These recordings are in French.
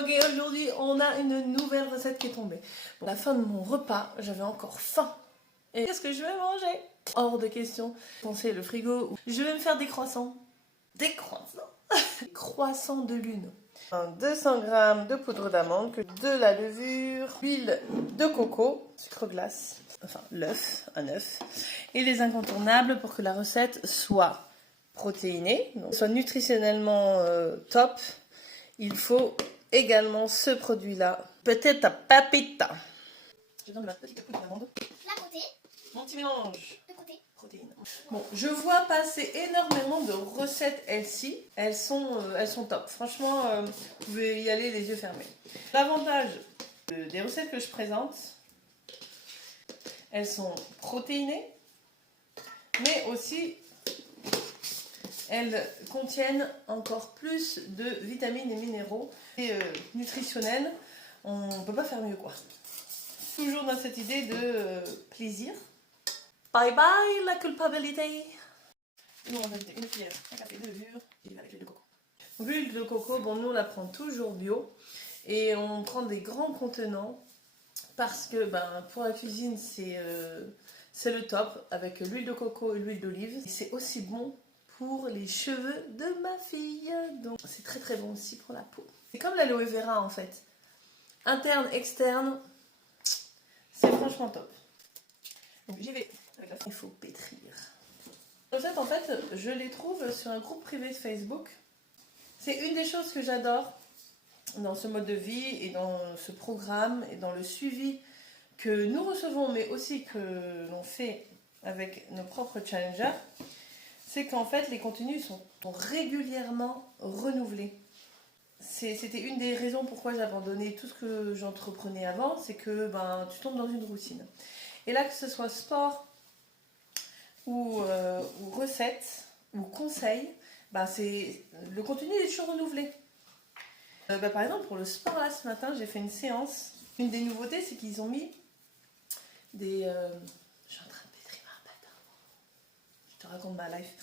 Ok, aujourd'hui on a une nouvelle recette qui est tombée. Bon, à la fin de mon repas, j'avais encore faim. Et qu'est-ce que je vais manger? Hors de question. Pensez le frigo. Je vais me faire des croissants. Des croissants. Des croissants de lune. 200 g de poudre d'amande, de la levure, huile de coco, sucre glace, enfin l'œuf, un œuf, et les incontournables pour que la recette soit protéinée, donc soit nutritionnellement top. Il faut également ce produit-là, peut-être à papita. Je donne ma petite poudre d'amande. Là côté. Mon petit mélange. De côté. Protéines. Bon, je vois passer énormément de recettes healthy. Elles sont top. Franchement, vous pouvez y aller les yeux fermés. L'avantage des recettes que je présente, elles sont protéinées, mais aussi elles contiennent encore plus de vitamines et minéraux et nutritionnels. On ne peut pas faire mieux, quoi. Toujours dans cette idée de plaisir. Bye bye la culpabilité. Nous on va ajouter une cuillère à café de levure et avec l'huile de coco. L'huile de coco, bon nous on la prend toujours bio et on prend des grands contenants parce que pour la cuisine c'est le top avec l'huile de coco et l'huile d'olive. C'est aussi bon pour les cheveux de ma fille, donc c'est très très bon aussi pour la peau. C'est comme l'aloe vera en fait, interne, externe, c'est franchement top. Donc j'y vais. Il faut pétrir. Les recettes, en fait, je les trouve sur un groupe privé de Facebook. C'est une des choses que j'adore dans ce mode de vie et dans ce programme et dans le suivi que nous recevons, mais aussi que l'on fait avec nos propres challengers. C'est qu'en fait, les contenus sont régulièrement renouvelés. C'était une des raisons pourquoi j'ai abandonné tout ce que j'entreprenais avant, c'est que tu tombes dans une routine. Et là, que ce soit sport, ou recettes ou conseils, le contenu est toujours renouvelé. Par exemple pour le sport là ce matin j'ai fait une séance. Une des nouveautés c'est qu'ils ont mis des... Je suis en train de pétrir ma pâte. Je te raconte ma life.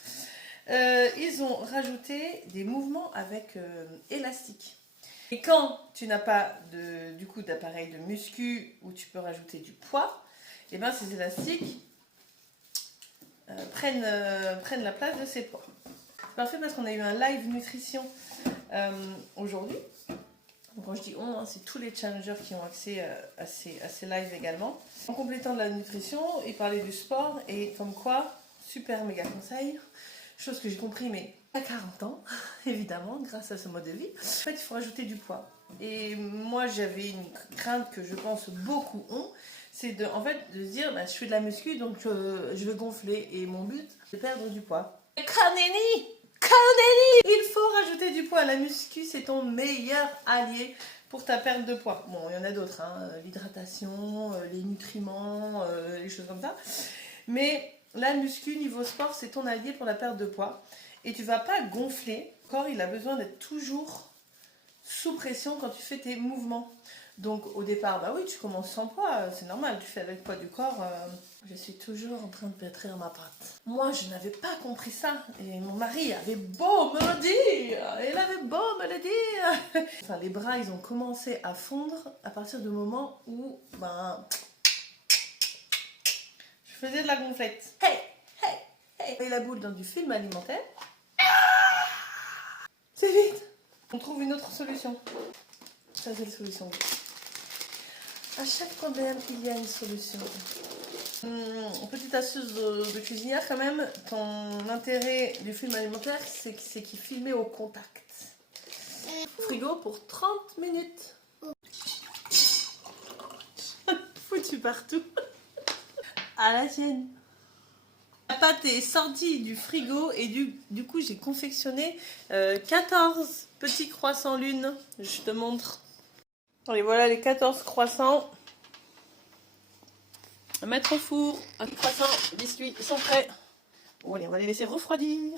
Ils ont rajouté des mouvements avec élastique. Et quand tu n'as pas d'appareil de muscu où tu peux rajouter du poids, et ces élastiques prennent la place de ces poids. C'est parfait parce qu'on a eu un live nutrition aujourd'hui. Donc quand je dis on, c'est tous les challengers qui ont accès à ces lives également. En complétant de la nutrition, ils parlaient du sport et comme quoi, super méga conseil, chose que j'ai compris mais à 40 ans, évidemment, grâce à ce mode de vie. En fait, il faut rajouter du poids. Et moi, j'avais une crainte que je pense beaucoup ont, c'est de se dire, je fais de la muscu, donc je vais gonfler. Et mon but, c'est de perdre du poids. Kaneni, il faut rajouter du poids. La muscu, c'est ton meilleur allié pour ta perte de poids. Bon, il y en a d'autres, l'hydratation, les nutriments, les choses comme ça. Mais la muscu, niveau sport, c'est ton allié pour la perte de poids. Et tu ne vas pas gonfler. Le corps, il a besoin d'être toujours sous pression quand tu fais tes mouvements. Donc au départ, oui, tu commences sans poids, c'est normal, tu fais avec le poids du corps. Je suis toujours en train de pétrir ma pâte. Moi, je n'avais pas compris ça. Et mon mari avait beau me le dire. Il avait beau me le dire. Enfin, les bras, ils ont commencé à fondre à partir du moment où, je faisais de la gonflette. Hey, hey, hey. Et la boule dans du film alimentaire. C'est vite. On trouve une autre solution. Ça, c'est la solution. À chaque problème, il y a une solution. Petite astuce de cuisinière quand même, ton intérêt du film alimentaire, c'est qu'il est filmé au contact. Frigo pour 30 minutes. Foutu partout. À la tienne. La pâte est sortie du frigo et du coup j'ai confectionné 14 petits croissants lune. Je te montre. Et voilà les 14 croissants à mettre au four. Un croissant, biscuits sont prêts. Bon allez, on va les laisser refroidir.